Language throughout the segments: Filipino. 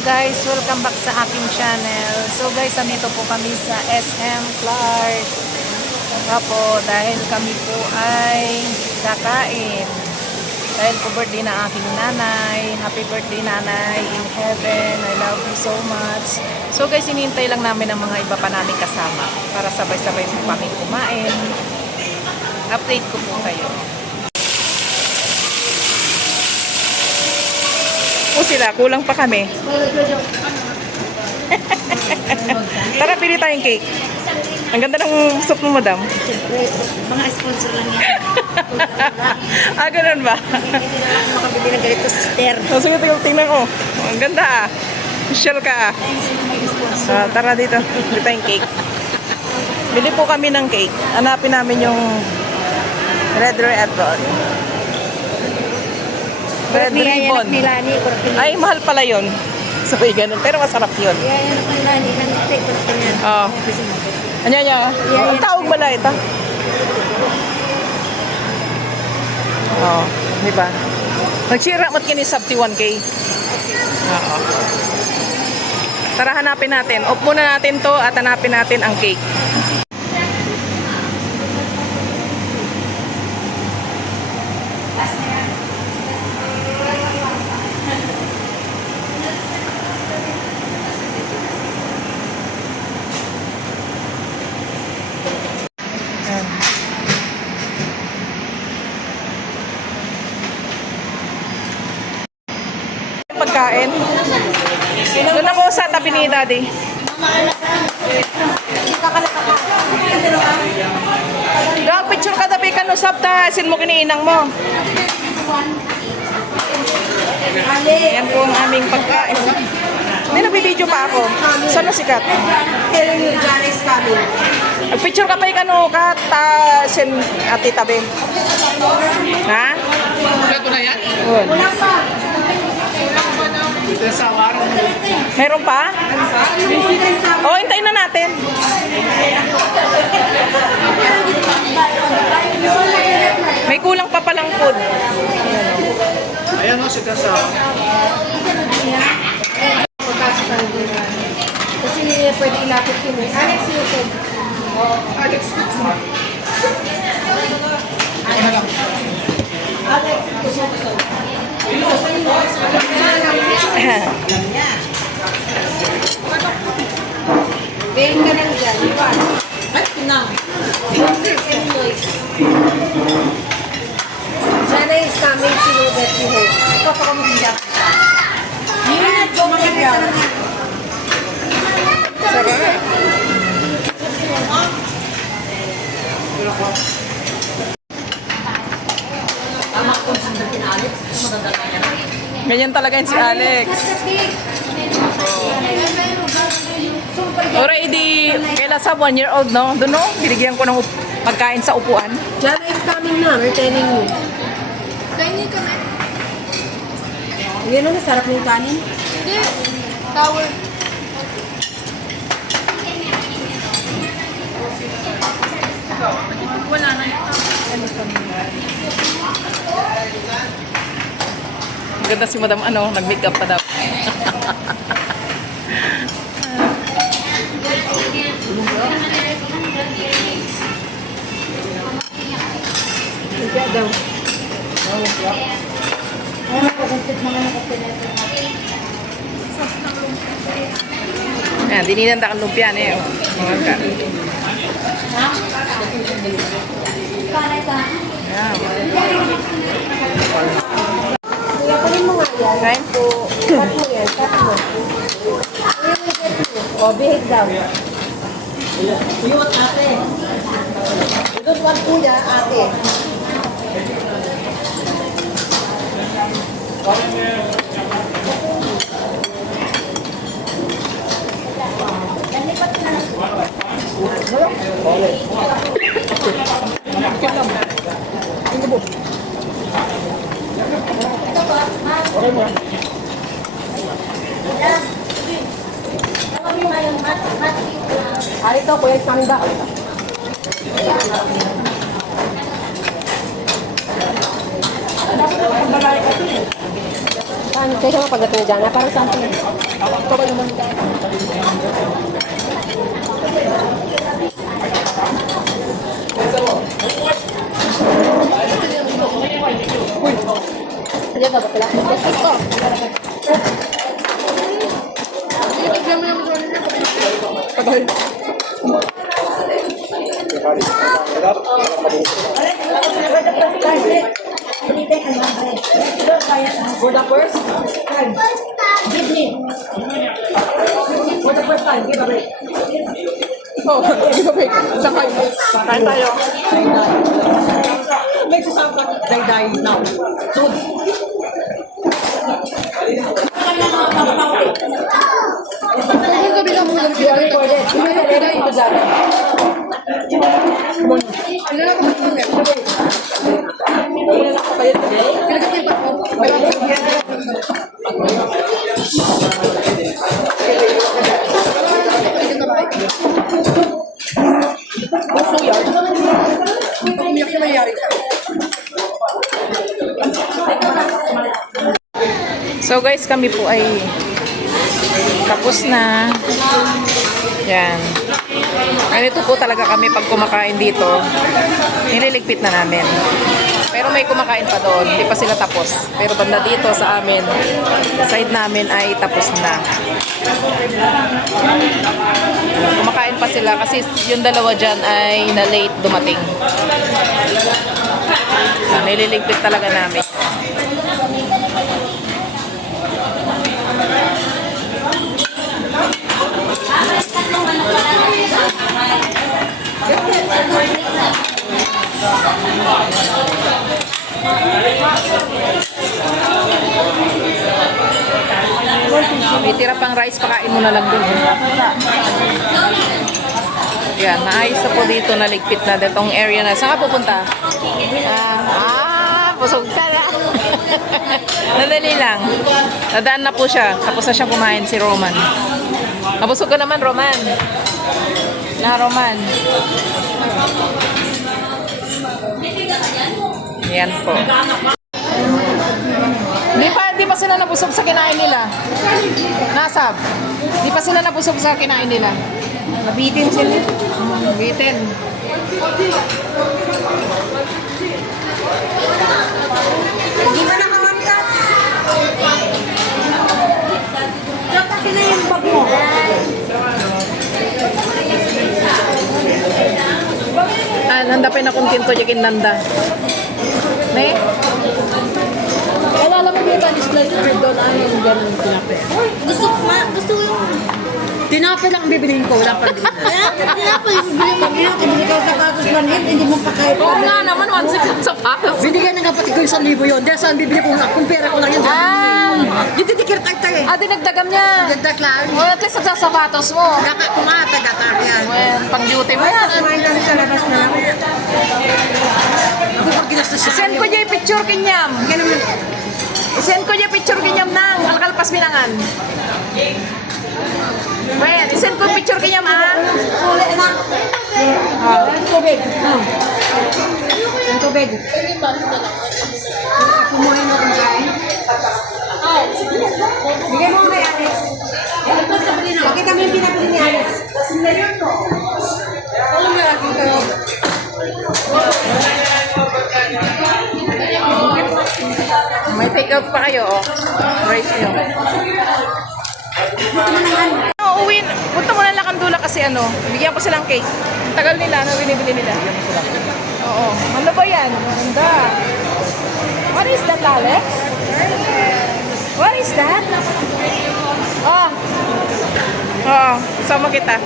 guys, welcome back sa aking channel. So guys, nandito po kami sa SM Clark. Dahil kami po ay kakain. Dahil po birthday na aking nanay. Happy birthday nanay in heaven. I love you so much. So guys, hinihintay lang namin ang mga iba pa namin kasama para sabay-sabay po kami kumain. Update ko po kayo. O sila, kulang pa kami. Tara, pili tayong cake. Ang ganda ng soup mo, madam. Siyempre, mga sponsor lang yan. Ganun ba? Hindi na lang makabili ng ganito sa Ster. Sige, tingnan ko. Ang ganda Michelle ka tara dito. Pili tayong cake. Bili po kami ng cake. Hanapin namin yung red ribbon. Red ribbon. Ay, mahal pala yun. So, ganun. Pero masarap yun. Yayanak ni Lani. Nag-take ko na yan. Oo. Anya. Ang tawag bala ito. Oo. Diba? Nag-share mat kini sub 1K. Oo. Tara, hanapin natin. Off muna natin to at hanapin natin ang cake. Pagkain. Doon ako sa tabi ni Daddy. Gawag picture ka tabi ka no sabta. Sin mo kiniinang mo. Yan po ang aming pagkain. Hindi, nagbibideo pa ako. Saan na sikat? Picture ka pa yung ano ka sin ati tabi. Ha? Ito na yan? Meron pa? Oh, hintayin na natin. May kulang pa palang food. Ayan o, si Tessa. Kasi hindi niya pwede ilapit yun. Alex, YouTube. Alex. Alex, gusto. Gain ka lang dyan. Ay, pinang. Jana is coming to know that you hope. Ikaw pa kami hindi ako. Minute ko maganda. Sarap. Ganyan talaga yun si Alex. Already, kaila sa 1 year old, no? Doon, no? Binigyan ko ng pagkain sa upuan. Jana is coming na. We're telling you. Kainin kami. Yan ang sarap ng kanin. Hindi. Tower. Wala na ito. Ganda si Madam, nag-makeup pa daw. Hindi daw. Yan, dininanda kang lumpia na yun. Mga ka. Yan. Kuya, kunin mo nga yan. Kain po. Cut mo yan. Cut mo. O, bihig daw. Yun, ate. Ito one kuya, ate. Ari to, kuya, tanda. Kaya mo pagdating dyan, parang something. Ayan ka ba pala? For the first time, give me. For the first time, give a break. Oh, give a break. Sakay. Kain tayo. Makes it sound like they die now. Soon. Yung gabi lang mo lang siya. Ano na ako mag-iingat? Pinagkatiyan pa ko. Gusto yan? Umiyak siya mayayari. So guys, kami po ay tapos na. Yan. Ganito po talaga kami pag kumakain dito. Nililigpit na namin. Pero may kumakain pa doon. Hindi pa sila tapos. Pero banda dito sa amin, side namin ay tapos na. Kumakain pa sila kasi yung dalawa dyan ay na late dumating. So, nililigpit talaga namin. May tira pang rice, pakain mo na lang dun. Yan, naayos na po dito, naligpit na ditong area na. Saan ka pupunta? Busog ka na. Nadali lang. Nadaan na po siya. Tapos na siya kumain si Roman. Nabusog ka naman, Roman. Na, Roman. Yan po. Di pa sila nabusog sa kinain nila. Nasab. Di pa sila nabusog sa kinain nila. Nabitin sila. Nabitin. Hindi mo nakamamta. Dapat na yung bag mo. Nanda pa na kuntinto yakin nanda. Ne? Alala mo dito, slice bread doon, ano yung ganun tinapay? Gusto ko yung... Tinapay lang ang bibiliin ko, wala pa rin. Tinapay yung bibiliin ko. Hindi ka sapatos man yun, hindi mo pa kahit... Oo nga naman, 1,600 sapatos. Binigyan ng kapatid ko yung 1,000 yun. Dahil saan bibili ko kung pera ko lang yun. Hindi dikir tay-tay eh. Dinagdagam niya. Dagdag lang. Well, at least sa sapatos mo. Daka kumata, datar yan. Well, pang duty mo yan. Kumain kami sa labas na lang. Ako pag ginastos siya. Send ko dyan yung picture kinyam. Yan naman. Send ko dyan yung picture kinyam nang alkalpas binangan. Well, send ko yung picture kinyam ah. Uli na. Yung tubig. Yung tubig. Kumuhin mo kung kain. Bigay mo kay Alex. Pakita mo yung pinapili ni Alex. Alam mo yan, pero May take out pa kayo, oh. Rice nyo. Uwi, punta mo na lang Kandula kasi ano, bigyan ko silang cake. Ang tagal nila, ano binibili nila? Oo. Ano ba yan? Maganda. What is that, Alex? What is that? Oh. Oo, sama kita.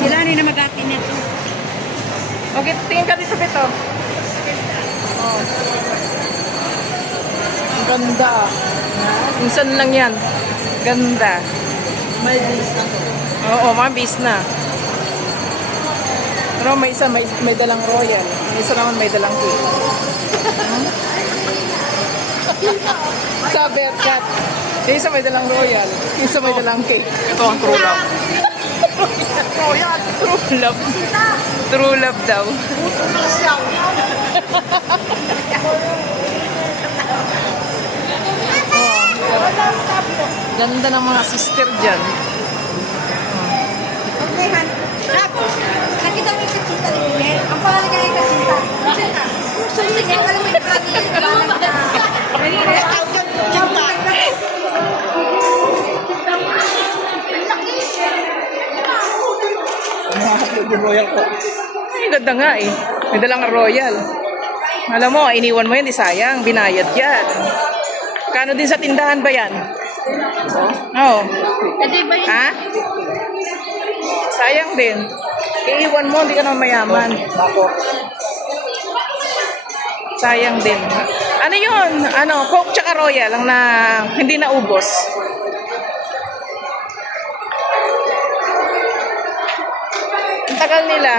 Sila rin na mag-akin nito. Okay, tingin ka dito, Pito. Oh. Ang ganda. Minsan lang yan. Ganda. May days na to. Oo, mga bis na. Pero may isa, may dalang royal. May isa naman may dalang cake. Sabi at cat. Yung isa may dalang royal. Yung isa may dalang cake. Ito ang true love. Royal. True love. True love daw. Ganda ng mga sister dyan. Okay, Han. Nakita mo yung kasita ni Miguel? Ang pangalan niya ay kasita. So, sige, alam mo yung Ay, ganda nga eh. May dalang royal. Alam mo, iniwan mo yan, di sayang. Binayad yan. Kano din sa tindahan ba yan? Oo. Ha? Sayang din. Iiwan mo, hindi ka naman mayaman. Sayang din. Ano yun? Ano, Coke tsaka Royal ang na hindi naubos. Ang tagal nila.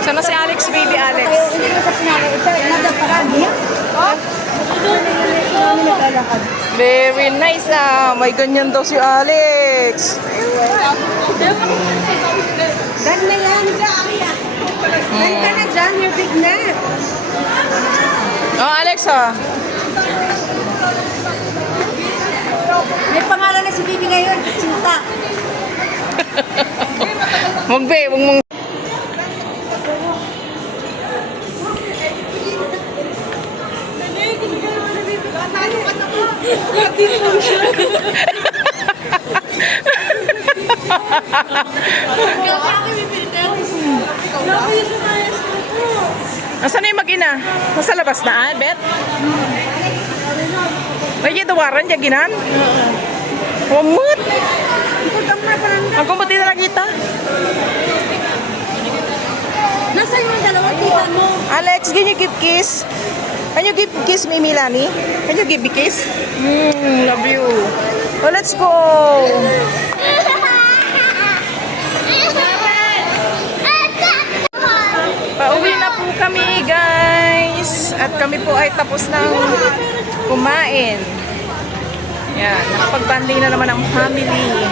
Sana si Alex, baby Alex. Very nice ah. May ganyan daw si Alex. Dan na yan. Dan ka na dyan, your big net. Oh, Alex ah. May pangalan na si Bibi ngayon, Sinta. Wag be, wag mong... Nasaan na yung mag-ina? Nasa labas na, Bet? May gitawaran dyan, ginan? Wamut! Ang kumpati na nakita. Nasa yung dalawa, tita mo. Alex, can you give kiss? Can you give kiss me, Milani? Can you give me kiss? Love you. Oh, let's go. Pauwi na po kami, guys. At kami po ay tapos ng kumain. Yan, nakapag-banding na naman ang family.